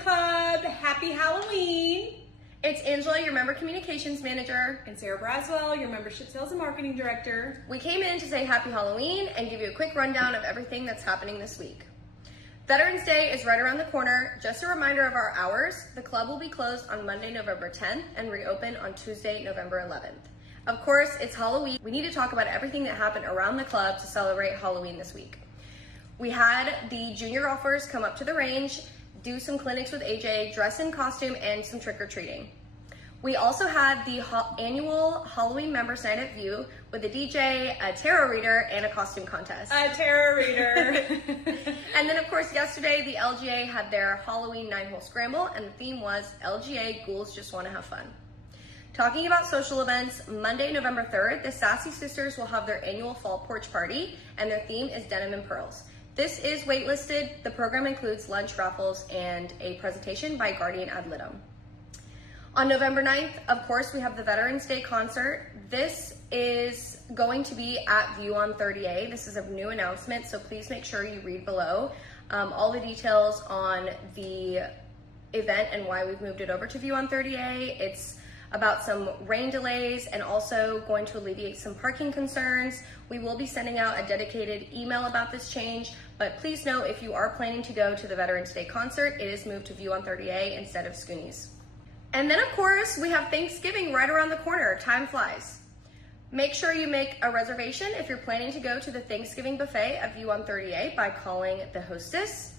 Club. Happy Halloween. It's Angela, your Member Communications Manager. And Sarah Braswell, your Membership Sales and Marketing Director. We came in to say Happy Halloween and give you a quick rundown of everything that's happening this week. Veterans Day is right around the corner. Just a reminder of our hours. The club will be closed on Monday, November 10th and reopen on Tuesday, November 11th. Of course, it's Halloween. We need to talk about everything that happened around the club to celebrate Halloween this week. We had the junior golfers come up to the range, do some clinics with AJ, dress in costume, and some trick-or-treating. We also had the annual Halloween Members Night at View with a DJ, a tarot reader, and a costume contest. A tarot reader. And then, of course, yesterday, the LGA had their Halloween 9-hole scramble, and the theme was LGA Ghouls Just Want to Have Fun. Talking about social events, Monday, November 3rd, the Sassy Sisters will have their annual fall porch party, and their theme is Denim and Pearls. This is waitlisted. The program includes lunch, raffles, and a presentation by Guardian Ad Litem. On November 9th, of course, we have the Veterans Day concert. This is going to be at View on 30A. This is a new announcement, so please make sure you read below all the details on the event and why we've moved it over to View on 30A. It's about some rain delays and also going to alleviate some parking concerns. We will be sending out a dedicated email about this change, but please note if you are planning to go to the Veterans Day concert, it is moved to View on 30A instead of Scoonies. And then, of course, we have Thanksgiving right around the corner. Time flies. Make sure you make a reservation if you're planning to go to the Thanksgiving buffet at View on 30A by calling the hostess.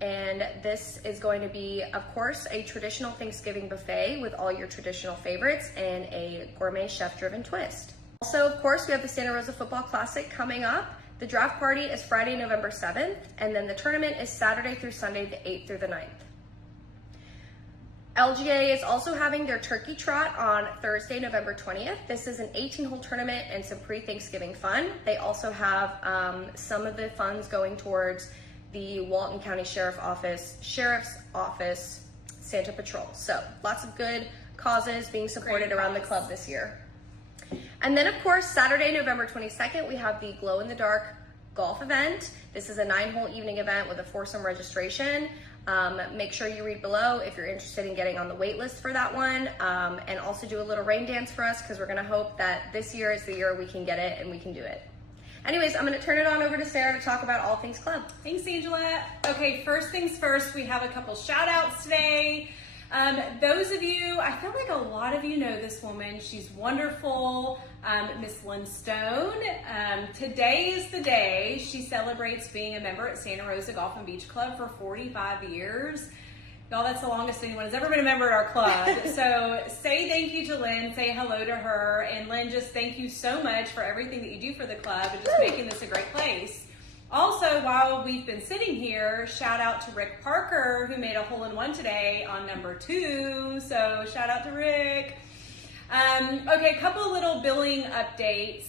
And this is going to be, of course, a traditional Thanksgiving buffet with all your traditional favorites and a gourmet chef-driven twist. Also, of course, we have the Santa Rosa Football Classic coming up. The draft party is Friday, November 7th, and then the tournament is Saturday through Sunday, the 8th through the 9th. LGA is also having their turkey trot on Thursday, November 20th. This is an 18-hole tournament and some pre-Thanksgiving fun. They also have some of the funds going towards the Walton County Sheriff's Office Santa Patrol. So lots of good causes being supported around the club this year. And then, of course, Saturday, November 22nd, we have the Glow in the Dark golf event. This is a 9-hole evening event with a foursome registration. Make sure you read below if you're interested in getting on the wait list for that one, and also do a little rain dance for us because we're going to hope that this year is the year we can get it and we can do it. Anyways, I'm going to turn it on over to Sarah to talk about all things club. Thanks, Angela. Okay, first things first, we have a couple shout outs today. Those of you, I feel like a lot of you know this woman. She's wonderful, Miss Lynn Stone. Today is the day she celebrates being a member at Santa Rosa Golf and Beach Club for 45 years. Y'all, that's the longest anyone has ever been a member at our club. So say thank you to Lynn, say hello to her, and Lynn, just thank you so much for everything that you do for the club and just making this a great place. Also, while we've been sitting here, shout out to Rick Parker, who made a hole-in-one today on number 2. So shout out to Rick. Okay, a couple little billing updates.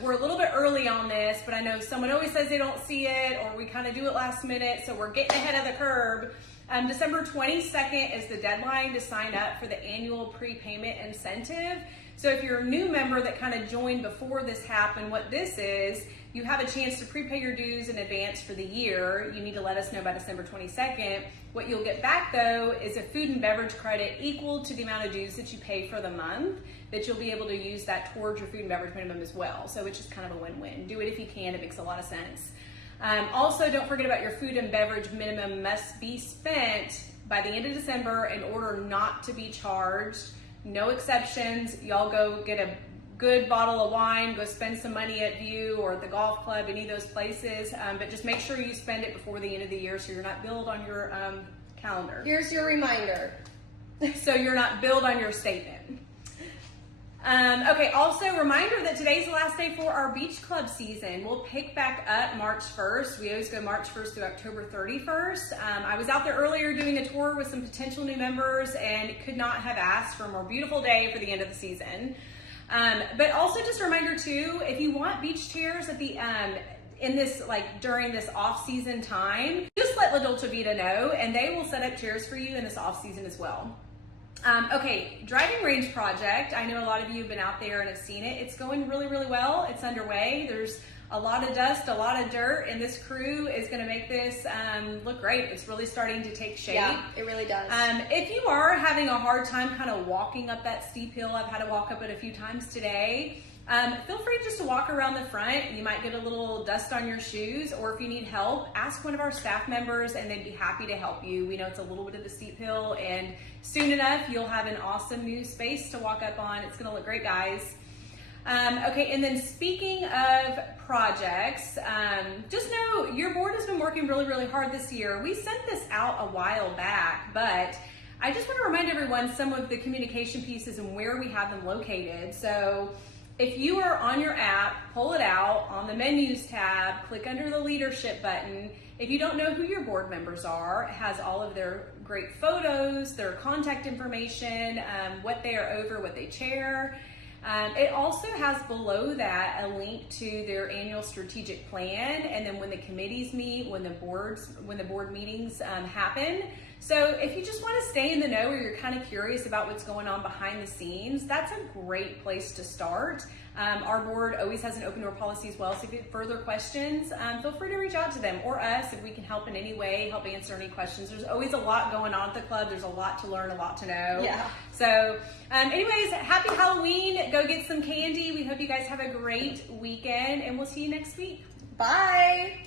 We're a little bit early on this, but I know someone always says they don't see it, or we kind of do it last minute, so we're getting ahead of the curve. December 22nd is the deadline to sign up for the annual prepayment incentive. So if you're a new member that kind of joined before this happened, what this is, you have a chance to prepay your dues in advance for the year. You need to let us know by December 22nd. What you'll get back though is a food and beverage credit equal to the amount of dues that you pay for the month, that you'll be able to use that towards your food and beverage minimum as well. So it's just kind of a win-win. Do it if you can, it makes a lot of sense. Also, don't forget about your food and beverage minimum must be spent by the end of December in order not to be charged. No exceptions. Y'all go get a good bottle of wine, go spend some money at View or at the golf club, any of those places, but just make sure you spend it before the end of the year so you're not billed on your calendar. Here's your reminder. So you're not billed on your statement. Okay, also reminder that today's the last day for our beach club season. We'll pick back up March 1st. We always go March 1st through October 31st. I was out there earlier doing a tour with some potential new members and could not have asked for a more beautiful day for the end of the season. But also just a reminder too, if you want beach chairs at the in this, like during this off-season time, just let La Dolce Vita know and they will set up chairs for you in this off-season as well. Okay, driving range project. I know a lot of you have been out there and have seen it. It's going really, really well. It's underway. There's a lot of dust, a lot of dirt, and this crew is going to make this look great. It's really starting to take shape. Yeah, it really does. If you are having a hard time kind of walking up that steep hill, I've had to walk up it a few times today. Feel free just to walk around the front. You might get a little dust on your shoes, or if you need help, ask one of our staff members and they'd be happy to help you. We know it's a little bit of a steep hill, and soon enough you'll have an awesome new space to walk up on. It's going to look great, guys. Okay, and then speaking of projects, just know your board has been working really, really hard this year. We sent this out a while back, but I just want to remind everyone some of the communication pieces and where we have them located. So if you are on your app, pull it out on the menus tab, click under the leadership button. If you don't know who your board members are, it has all of their great photos, their contact information, what they are over, what they chair. It also has below that a link to their annual strategic plan, and then when the committees meet, when the board meetings happen. So if you just want to stay in the know, or you're kind of curious about what's going on behind the scenes, that's a great place to start. Our board always has an open door policy as well, so if you have further questions, feel free to reach out to them or us if we can help in any way, help answer any questions. There's always a lot going on at the club. There's a lot to learn, a lot to know. Yeah. So anyways, happy Halloween. Go get some candy. We hope you guys have a great weekend, and we'll see you next week. Bye.